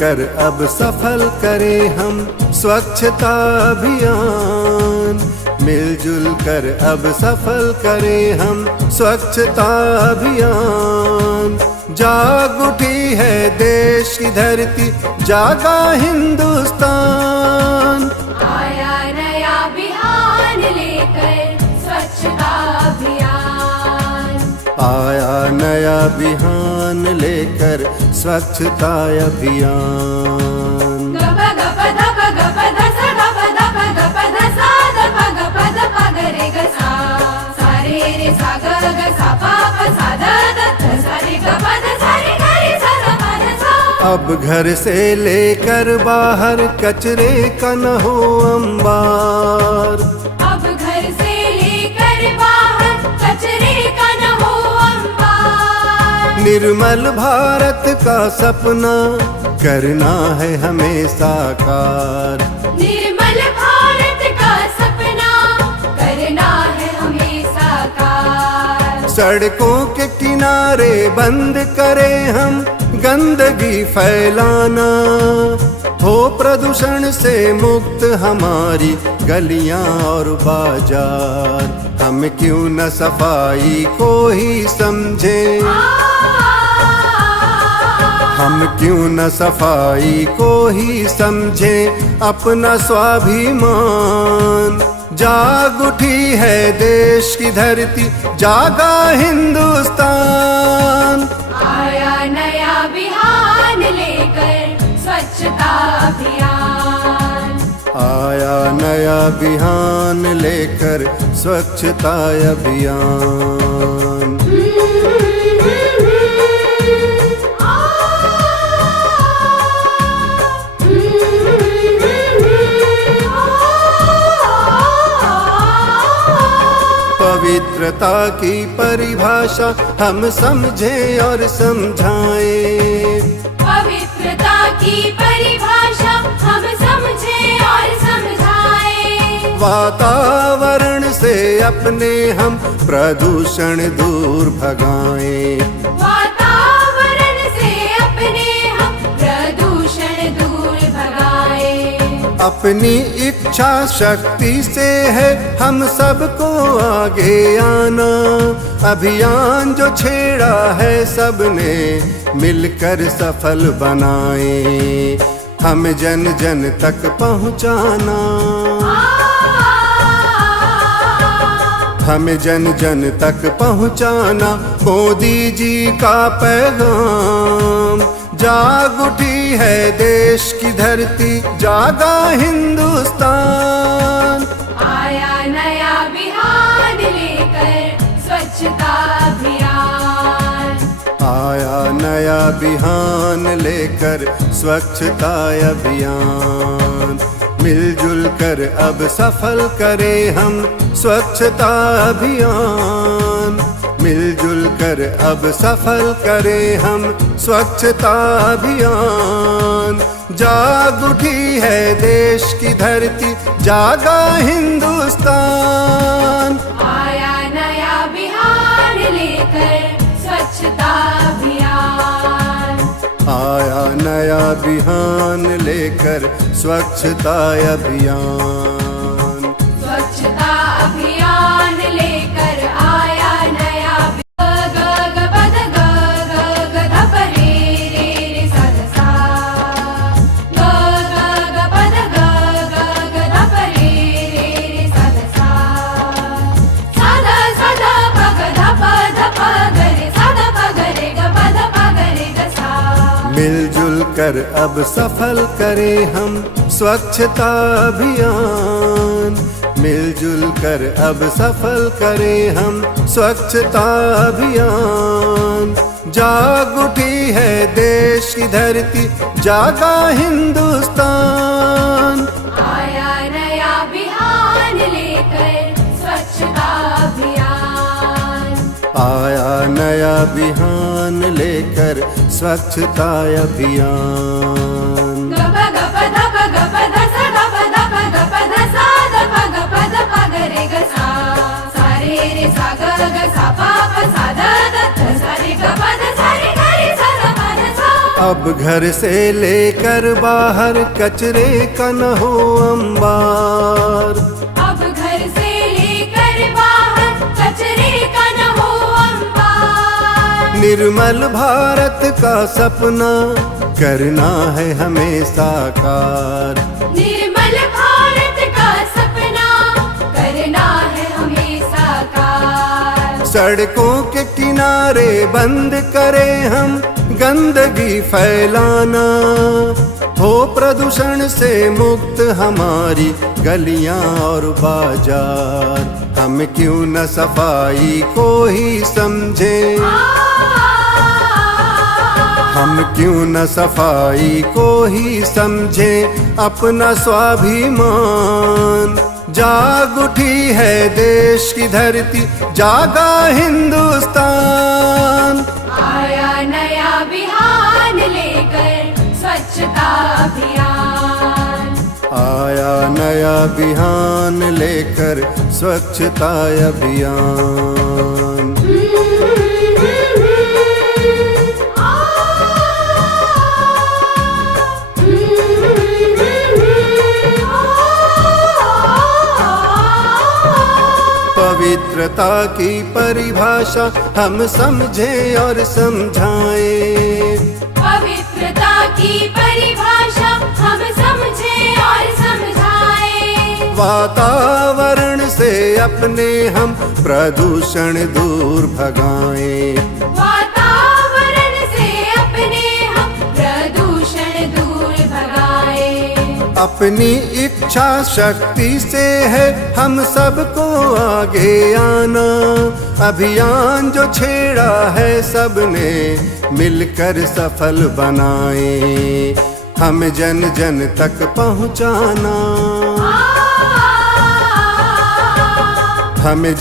कर अब सफल करें हम स्वच्छता अभियान। मिलजुल कर अब सफल करें हम स्वच्छता अभियान। जाग उठी है देश की धरती, जागा हिंदुस्तान। आया नया अभियान लेकर स्वच्छता अभियान। आया नया अभियान लेकर स्वच्छता अभियान। गप गप धप गप धस गप धप गप धसा धप गप धप गरे गसा सारे रे सा ग ग सा पा प सा ध ध ध सा रे ग प ध सा रे ग रे सा ध प ध सा। अब घर से लेकर बाहर कचरे का न हो अंबार। अब घर से लेकर बाहर कचरे का न हो अंबार। निर्मल भारत का सपना करना है हमें साकार। निर्मल भारत का सपना करना है हमें साकार। सड़कों के किनारे बंद करें हम गंदगी फैलाना। हो प्रदूषण से मुक्त हमारी गलियां और बाजार। हम क्यों न सफाई को ही समझें, हम क्यों न सफाई को ही समझें अपना स्वाभिमान। जाग उठी है देश की धरती, जागा हिंदुस्तान। आया नया अभियान लेकर स्वच्छता अभियान। आया नया अभियान लेकर स्वच्छता अभियान। पवित्रता की परिभाषा हम समझें और समझाएं। पवित्रता की परिभाषा हम समझें और समझाएं। वातावरण से अपने हम प्रदूषण दूर भगाएं। वातावरण से अपने हम प्रदूषण दूर भगाएं। अपनी इच्छा शक्ति से है हम सबको आगे आना। अभियान जो छेड़ा है सबने मिलकर सफल बनाए। हम जन जन तक पहुंचाना, हमें जन जन तक पहुंचाना मोदी जी का पैगाम। जाग उठी है देश की धरती, जागा हिंदुस्तान। आया नया अभियान लेकर स्वच्छता अभियान। आया नया अभियान लेकर स्वच्छता अभियान। मिलजुल कर अब सफल करें हम स्वच्छता अभियान। मिलजुल कर अब सफल करें हम स्वच्छता अभियान। जाग उठी है देश की धरती, जागा हिंदुस्तान। आया नया अभियान लेकर स्वच्छता अभियान। आया नया अभियान लेकर स्वच्छता अभियान। स्वच्छता अभियान लेकर आया नया ग ग ग पद ग ग ग ध प रे रे रे सा ध सा ग ग ग पद ग ग ग ध प रे रे रे सा ध सा ध प ग ध प ग रे सा ध प ग रे ग प ध प ग रे ग सा। मिलजुल कर अब सफल करें हम स्वच्छता अभियान। मिलजुल कर अब सफल करें हम स्वच्छता अभियान। जाग उठी है देश की धरती, जागा हिंदुस्तान। आया नया अभियान लेकर स्वच्छता अभियान। आया नया अभियान लेकर स्वच्छता अभियान। गप गप धप गप धस गप धप गप धसा धप गप धप गरे गसा सारे रे सा ग ग सा पा प सा ध ध ध सा रे ग प ध सा रे ग रे सा ध प ध सा। अब घर से लेकर बाहर कचरे का न हो अंबार। अब घर से लेकर बाहर कचरे का न हो अंबार। निर्मल भारत का सपना करना है हमें साकार। निर्मल भारत का सपना करना है हमें साकार। सड़कों के किनारे बंद करें हम गंदगी फैलाना, हो प्रदूषण से मुक्त हमारी गलियां और बाजार। हम क्यों न सफाई को ही समझें, हम क्यों न सफाई को ही समझें अपना स्वाभिमान। जाग उठी है देश की धरती, जागा हिंदुस्तान। आया नया बिहान लेकर स्वच्छता अभियान। आया नया बिहान लेकर स्वच्छता अभियान। पवित्रता की परिभाषा हम समझें और समझाएं। पवित्रता की परिभाषा हम समझें और समझाएं। वातावरण से अपने हम प्रदूषण दूर भगाएं। वातावरण से अपने हम प्रदूषण दूर भगाएं। अपनी इच्छा शक्ति से है हम सबको आगे आना। अभियान जो छेड़ा है सबने मिलकर सफल बनाए, हम जन जन तक पहुंचाना। हमें